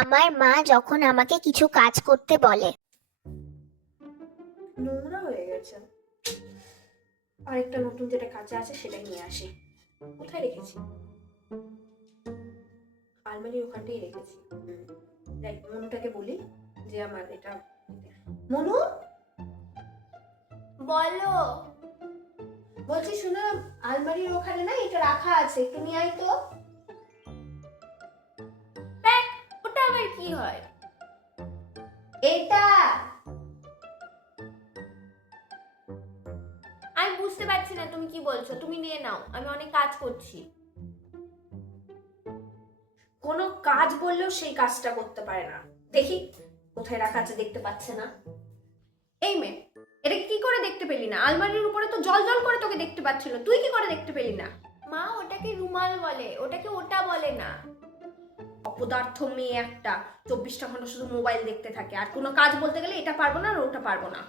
আমার মা যখন আমাকে কিছু কাজ করতে বলে। নোংরা হয়ে গেছে। আরেকটা নতুন যেটা কাঁচা আছে সেটাই নিয়ে আসি। কোথায় রেখেছি? আলমারির ওখানটাই রেখেছি। দেখ, মনুটাকে বলি যে আমার এটা। মনু, বলো। বলছি শোনো, আলমারির ওখানে না এটা রাখা আছে, একটু নিয়ে আয় তো। দেখ, ওটা আবার কি হয়? এটা আমি বুঝতে পারছি না তুমি কি বলছো। তুমি নিয়ে নাও, আমি অনেক কাজ করছি। কোনো কাজ বললেও সেই কাজটা করতে পারে না। দেখি কোথায় রাখা আছে, দেখতে পাচ্ছে না। এই মেয়ে, এটা কি করে দেখতে পেলি না? আলমারির উপরে তো জল জল করে তোকে দেখতে পাচ্ছিল, তুই কি করে দেখতে পেলি না? মা, ওটাকে রুমাল বলে, ওটাকে ওটা বলে না। অপদার্থ মেয়ে একটা, 24টা ঘন্টা শুধু মোবাইল দেখতে থাকে, আর কোনো কাজ বলতে গেলে এটা পারবো না আর ওটা পারবো না।